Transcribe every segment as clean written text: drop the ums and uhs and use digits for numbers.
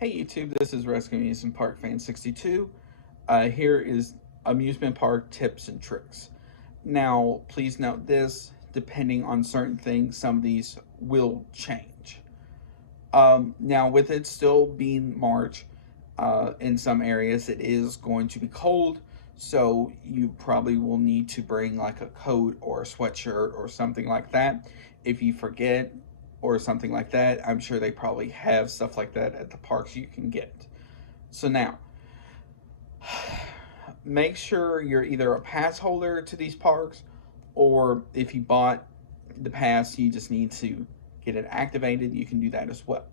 Hey YouTube, this is Rescue Amusement Park Fan 62. Here is amusement park tips and tricks. Now, please note this, depending on certain things, some of these will change. Now, with it still being March, in some areas it is going to be cold, so you probably will need to bring like a coat or a sweatshirt or something like that. If you forget or something like that, I'm sure they probably have stuff like that at the parks you can get. So now, make sure you're either a pass holder to these parks, or if you bought the pass, you just need to get it activated, you can do that as well.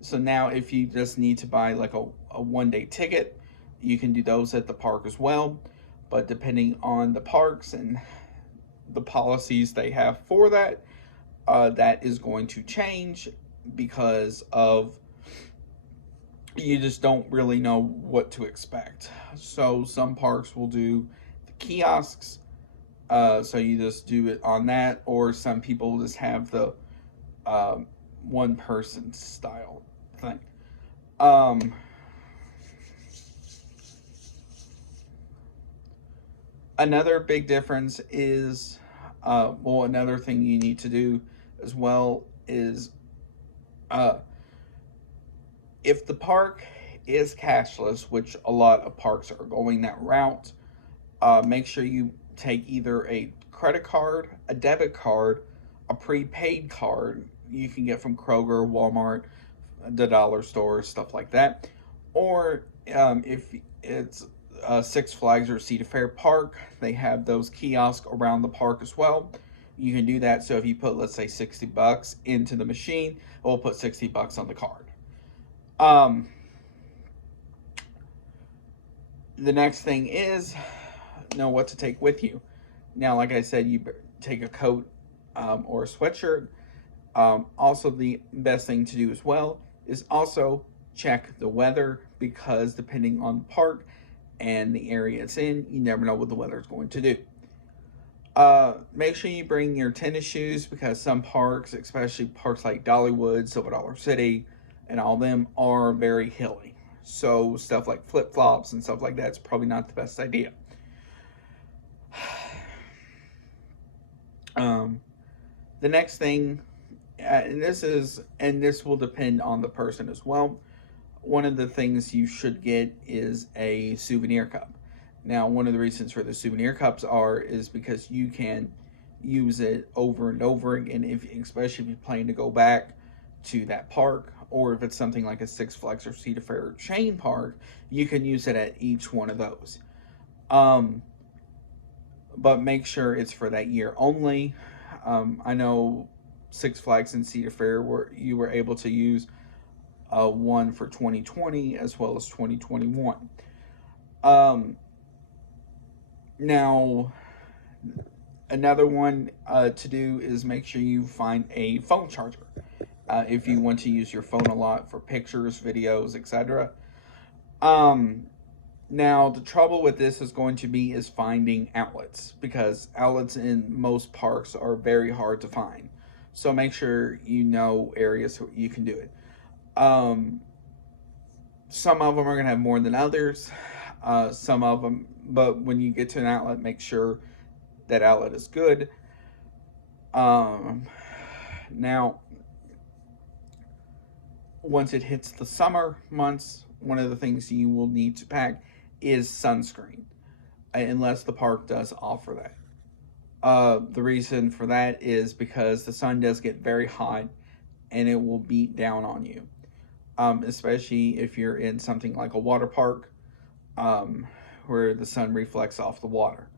So now if you just need to buy like a one-day ticket, you can do those at the park as well. But depending on the parks and the policies they have for that, that is going to change because of you just don't really know what to expect. So some parks will do the kiosks, so you just do it on that, or some people just have the one person style thing. Um, Another big difference is, another thing you need to do as well is, uh, if the park is cashless, which a lot of parks are going that route, make sure you take either a credit card, a debit card, a prepaid card you can get from Kroger, Walmart, the dollar store, stuff like that. Or if it's Six Flags or Cedar Fair Park, they have those kiosks around the park as well. You can do that. So if you put, let's say, $60 into the machine, it will put $60 on the card. Um, the next thing is know what to take with you. Now, like I said, you take a coat or a sweatshirt. Also, the best thing to do as well is also check the weather, because depending on the park and the area it's in, you never know what the weather is going to do. Make sure you bring your tennis shoes, because some parks, especially parks like Dollywood, Silver Dollar City, and all of them are very hilly. So stuff like flip-flops and stuff like that is probably not the best idea. The next thing, and this will depend on the person as well. One of the things you should get is a souvenir cup. Now, one of the reasons for the souvenir cups is because you can use it over and over again, especially if you plan to go back to that park, or if it's something like a Six Flags or Cedar Fair chain park, you can use it at each one of those. But make sure it's for that year only. I know Six Flags and Cedar Fair you were able to use one for 2020 as well as 2021. Now, another one to do is make sure you find a phone charger. If you want to use your phone a lot for pictures, videos, etc. Now, the trouble with this is going to be finding outlets, because outlets in most parks are very hard to find. So make sure you know areas where you can do it. Some of them are going to have more than others. Some of them, but when you get to an outlet, make sure that outlet is good. Now, once it hits the summer months, one of the things you will need to pack is sunscreen, unless the park does offer that. The reason for that is because the sun does get very hot and it will beat down on you, especially if you're in something like a water park, where the sun reflects off the water.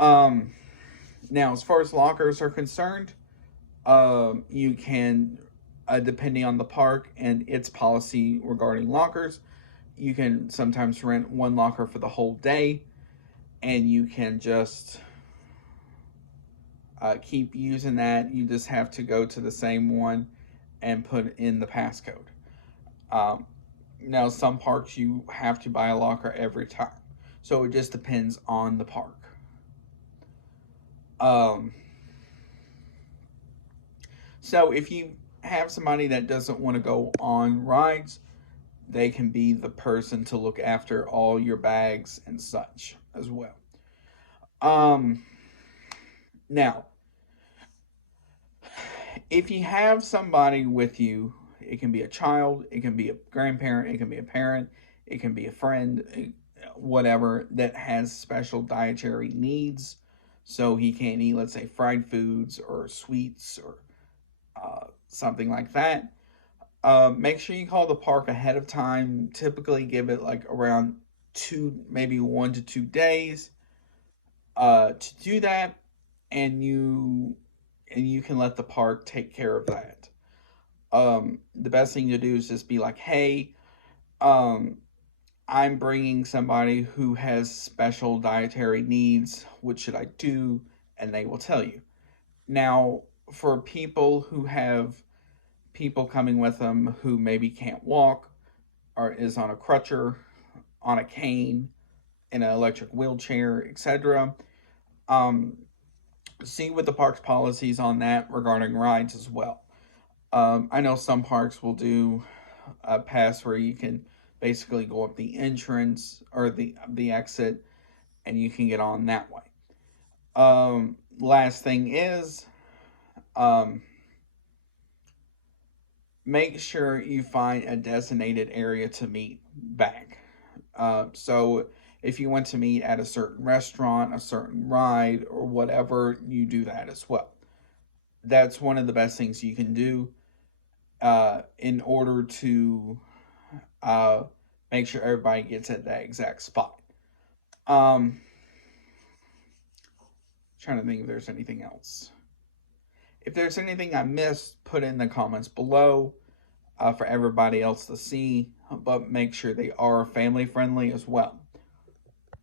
Now, as far as lockers are concerned, you can, depending on the park and its policy regarding lockers, you can sometimes rent one locker for the whole day, and you can just keep using that. You just have to go to the same one and put in the passcode. Now, some parks you have to buy a locker every time, so it just depends on the park. So if you have somebody that doesn't want to go on rides, they can be the person to look after all your bags and such as well. Um, Now, if you have somebody with you, it can be a child, it can be a grandparent, it can be a parent, it can be a friend, whatever, that has special dietary needs. So he can't eat, let's say, fried foods or sweets or something like that. Make sure you call the park ahead of time. Typically, give it like around maybe 1 to 2 days to do that, and you can let the park take care of that. The best thing to do is just be like, hey, um, I'm bringing somebody who has special dietary needs. What should I do? And they will tell you. Now, for people who have people coming with them who maybe can't walk or is on a crutcher, on a cane, in an electric wheelchair, etc., um, see what the park's policies on that regarding rides as well. I know some parks will do a pass where you can basically go up the entrance or the exit, and you can get on that way. Last thing is, um, make sure you find a designated area to meet back. So if you want to meet at a certain restaurant, a certain ride, or whatever, you do that as well. That's one of the best things you can do in order to uh, make sure everybody gets at that exact spot. Um, Trying to think if there's anything else. If there's anything I missed, put in the comments below for everybody else to see, but make sure they are family friendly as well.